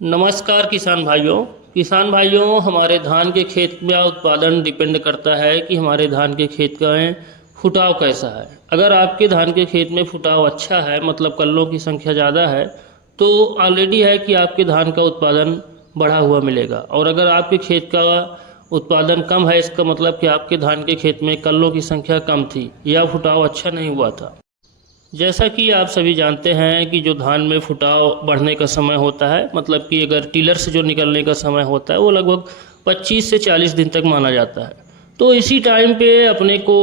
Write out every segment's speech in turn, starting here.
नमस्कार किसान भाइयों, हमारे धान के खेत का उत्पादन डिपेंड करता है कि हमारे धान के खेत का फुटाव कैसा है। अगर आपके धान के खेत में फुटाव अच्छा है, मतलब कल्लों की संख्या ज़्यादा है, तो ऑलरेडी है कि आपके धान का उत्पादन बढ़ा हुआ मिलेगा। और अगर आपके खेत का उत्पादन कम है, इसका मतलब कि आपके धान के खेत में कल्लों की संख्या कम थी या फुटाव अच्छा नहीं हुआ था। जैसा कि आप सभी जानते हैं कि जो धान में फुटाव बढ़ने का समय होता है, मतलब कि अगर टिलर से जो निकलने का समय होता है, वो लगभग 25 से 40 दिन तक माना जाता है। तो इसी टाइम पे अपने को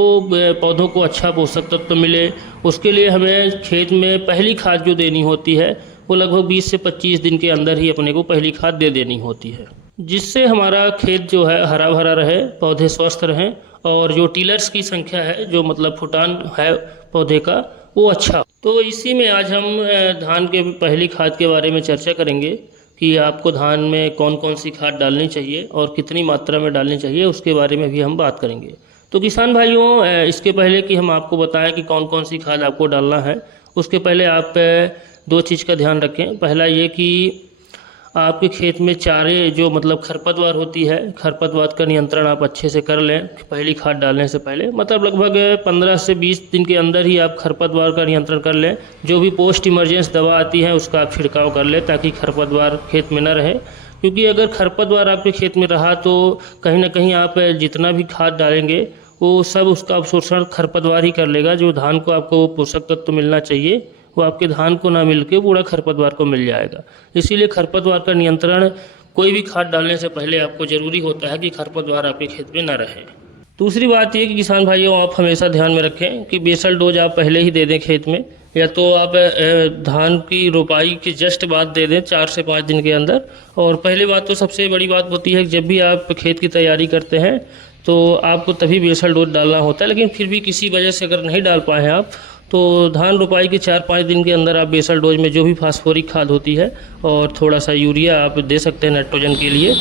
पौधों को अच्छा पोषक तत्व तो मिले, उसके लिए हमें खेत में पहली खाद जो देनी होती है वो लगभग 20 से 25 दिन के अंदर ही अपने को पहली खाद दे देनी होती है, जिससे हमारा खेत जो है हरा भरा रहे, पौधे स्वस्थ रहें और जो टिलर्स की संख्या है, जो मतलब फुटान है पौधे का, वो अच्छा। तो इसी में आज हम धान के पहली खाद के बारे में चर्चा करेंगे कि आपको धान में कौन कौन सी खाद डालनी चाहिए और कितनी मात्रा में डालनी चाहिए, उसके बारे में भी हम बात करेंगे। तो किसान भाइयों, इसके पहले कि हम आपको बताएं कि कौन कौन सी खाद आपको डालना है, उसके पहले आप दो चीज़ का ध्यान रखें। पहला ये कि आपके खेत में चारे जो मतलब खरपतवार होती है, खरपतवार का नियंत्रण आप अच्छे से कर लें पहली खाद डालने से पहले। मतलब लगभग 15 से 20 दिन के अंदर ही आप खरपतवार का नियंत्रण कर लें। जो भी पोस्ट इमरजेंस दवा आती है उसका आप छिड़काव कर लें ताकि खरपतवार खेत में न रहे, क्योंकि अगर खरपतवार आपके खेत में रहा तो कहीं ना कहीं आप जितना भी खाद डालेंगे वो सब उसका अवशोषण खरपतवार ही कर लेगा। जो धान को आपको पोषक तत्व मिलना चाहिए वो आपके धान को ना मिलके पूरा खरपतवार को मिल जाएगा। इसीलिए खरपतवार का नियंत्रण कोई भी खाद डालने से पहले आपको ज़रूरी होता है कि खरपतवार आपके खेत में ना रहे। दूसरी बात ये कि किसान भाइयों, आप हमेशा ध्यान में रखें कि बेसल डोज आप पहले ही दे दें खेत में, या तो आप धान की रोपाई के जस्ट बाद दे दें 4 से 5 दिन के अंदर। और पहली बात तो सबसे बड़ी बात होती है कि जब भी आप खेत की तैयारी करते हैं तो आपको तभी बेसल डोज डालना होता है, लेकिन फिर भी किसी वजह से अगर नहीं डाल पाए हैं आप, तो धान रोपाई के 4-5 दिन के अंदर आप बेसल डोज में जो भी फास्फोरिक खाद होती है और थोड़ा सा यूरिया आप दे सकते हैं नाइट्रोजन के लिए।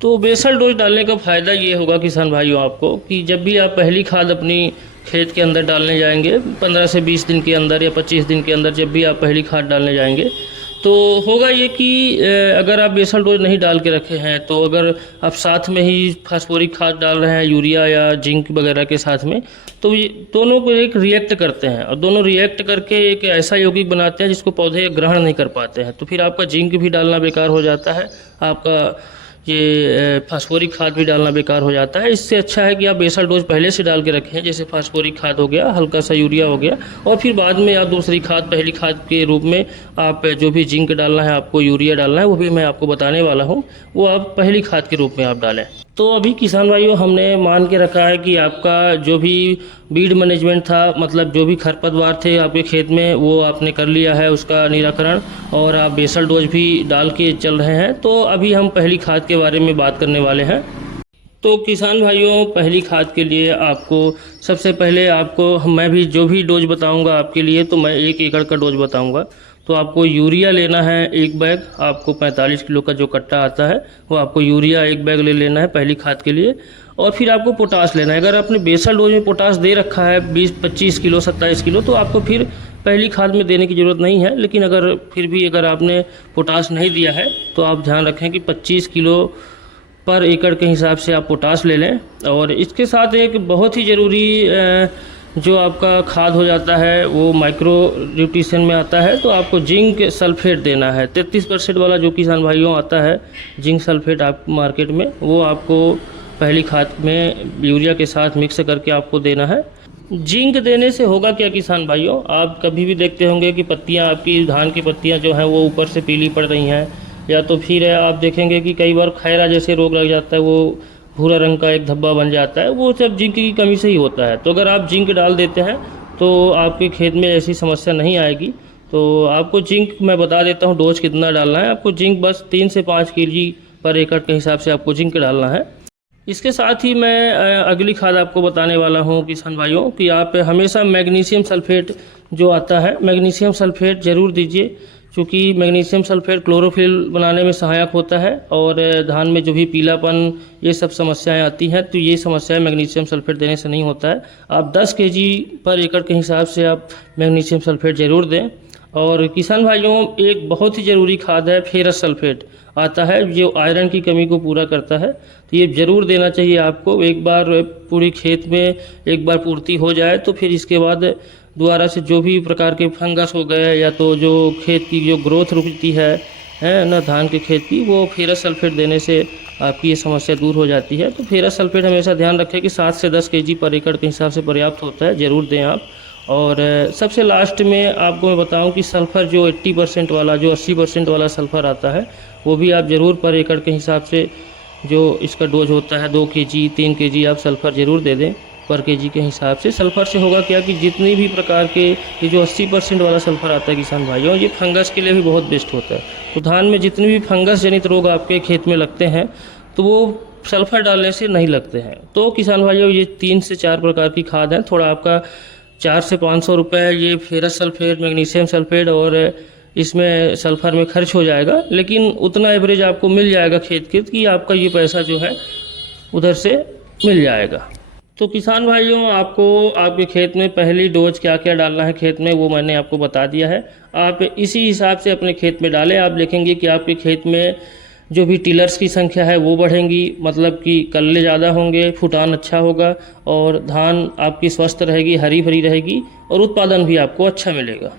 तो बेसल डोज डालने का फ़ायदा ये होगा किसान भाइयों आपको कि जब भी आप पहली खाद अपनी खेत के अंदर डालने जाएंगे 15 से 20 दिन के अंदर या 25 दिन के अंदर, जब भी आप पहली खाद डालने जाएंगे तो होगा ये कि अगर आप बेसल डोज नहीं डाल के रखे हैं, तो अगर आप साथ में ही फास्फोरिक खाद डाल रहे हैं यूरिया या जिंक वगैरह के साथ में, तो ये दोनों को एक रिएक्ट करते हैं और दोनों रिएक्ट करके एक ऐसा यौगिक बनाते हैं जिसको पौधे ग्रहण नहीं कर पाते हैं। तो फिर आपका जिंक भी डालना बेकार हो जाता है, आपका ये फास्फोरिक खाद भी डालना बेकार हो जाता है। इससे अच्छा है कि आप बेसल डोज पहले से डाल के रखें, जैसे फास्फोरिक खाद हो गया, हल्का सा यूरिया हो गया, और फिर बाद में आप दूसरी खाद पहली खाद के रूप में आप जो भी जिंक डालना है, आपको यूरिया डालना है, वो भी मैं आपको बताने वाला हूँ, वो आप पहली खाद के रूप में आप डालें। तो अभी किसान भाइयों, हमने मान के रखा है कि आपका जो भी बीड मैनेजमेंट था, मतलब जो भी खरपतवार थे आपके खेत में, वो आपने कर लिया है उसका निराकरण, और आप बेसल डोज भी डाल के चल रहे हैं। तो अभी हम पहली खाद के बारे में बात करने वाले हैं। तो किसान भाइयों, पहली खाद के लिए आपको सबसे पहले मैं भी जो भी डोज बताऊंगा आपके लिए, तो मैं 1 एकड़ का डोज बताऊंगा। तो आपको यूरिया लेना है 1 बैग, आपको 45 किलो का जो कट्टा आता है वो आपको यूरिया 1 बैग ले लेना है पहली खाद के लिए। और फिर आपको पोटास लेना है। अगर आपने बेसल डोज में पोटास दे रखा है 20-25 किलो 27 किलो, तो आपको फिर पहली खाद में देने की ज़रूरत नहीं है। लेकिन अगर आपने पोटास नहीं दिया है तो आप ध्यान रखें कि 25 किलो पर एकड़ के हिसाब से आप पोटास ले लें। और इसके साथ एक बहुत ही ज़रूरी जो आपका खाद हो जाता है वो माइक्रो न्यूट्रिशन में आता है, तो आपको जिंक सल्फेट देना है। 33% वाला जो किसान भाइयों आता है जिंक सल्फेट आप मार्केट में, वो आपको पहली खाद में यूरिया के साथ मिक्स करके आपको देना है। जिंक देने से होगा क्या किसान भाइयों, आप कभी भी देखते होंगे कि पत्तियां, आपकी धान की पत्तियां जो हैं वो ऊपर से पीली पड़ रही हैं, या तो फिर आप देखेंगे कि कई बार खैरा जैसे रोग लग जाता है, वो भूरा रंग का एक धब्बा बन जाता है, वो सब जिंक की कमी से ही होता है। तो अगर आप जिंक डाल देते हैं तो आपके खेत में ऐसी समस्या नहीं आएगी। तो आपको जिंक मैं बता देता हूँ डोज कितना डालना है। आपको जिंक बस 3 से 5 केजी पर एकड़ के हिसाब से आपको जिंक डालना है। इसके साथ ही मैं अगली खाद आपको बताने वाला हूँ किसान भाइयों कि आप हमेशा मैग्नीशियम सल्फेट जो आता है, मैग्नीशियम सल्फेट ज़रूर दीजिए, क्योंकि मैग्नीशियम सल्फेट क्लोरोफिल बनाने में सहायक होता है। और धान में जो भी पीलापन ये सब समस्याएं आती हैं, तो ये समस्याएं मैग्नीशियम सल्फेट देने से नहीं होता है। आप 10 केजी पर एकड़ के हिसाब से आप मैग्नीशियम सल्फेट ज़रूर दें। और किसान भाइयों, एक बहुत ही ज़रूरी खाद है फेरस सल्फेट आता है, जो आयरन की कमी को पूरा करता है। तो ये ज़रूर देना चाहिए आपको। एक बार पूरी खेत में एक बार पूर्ति हो जाए तो फिर इसके बाद दोबारा से जो भी प्रकार के फंगस हो गए या तो जो खेत की जो ग्रोथ रुकती है ना धान के खेत की, वो फेरस सल्फेट देने से आपकी ये समस्या दूर हो जाती है। तो फेरस सल्फेट हमेशा ध्यान रखें कि 7 से 10 केजी पर एकड़ के हिसाब से पर्याप्त होता है, ज़रूर दें आप। और सबसे लास्ट में आपको मैं बताऊं कि सल्फ़र जो 80% वाला, जो 80% वाला सल्फ़र आता है, वो भी आप ज़रूर पर एकड़ के हिसाब से जो इसका डोज होता है 2 केजी 3 केजी आप सल्फ़र ज़रूर दे दें पर केजी के हिसाब से। सल्फ़र से होगा क्या कि जितनी भी प्रकार के ये जो 80% वाला सल्फ़र आता है किसान भाइयों, ये फंगस के लिए भी बहुत बेस्ट होता है। तो धान में जितने भी फंगस जनित रोग आपके खेत में लगते हैं तो वो सल्फ़र डालने से नहीं लगते हैं। तो किसान भाइयों, ये 3 से 4 प्रकार की खाद हैं। थोड़ा आपका 400 से 500 रुपये ये फेरस सल्फेट, मैग्नीशियम सल्फेट और इसमें सल्फ़र में खर्च हो जाएगा, लेकिन उतना एवरेज आपको मिल जाएगा खेत कि आपका ये पैसा जो है उधर से मिल जाएगा। तो किसान भाइयों, आपको आपके खेत में पहली डोज क्या क्या डालना है खेत में, वो मैंने आपको बता दिया है। आप इसी हिसाब से अपने खेत में डालें। आप देखेंगे कि आपके खेत में जो भी टिलर्स की संख्या है वो बढ़ेंगी, मतलब कि कल्ले ज़्यादा होंगे, फुटान अच्छा होगा और धान आपकी स्वस्थ रहेगी, हरी भरी रहेगी और उत्पादन भी आपको अच्छा मिलेगा।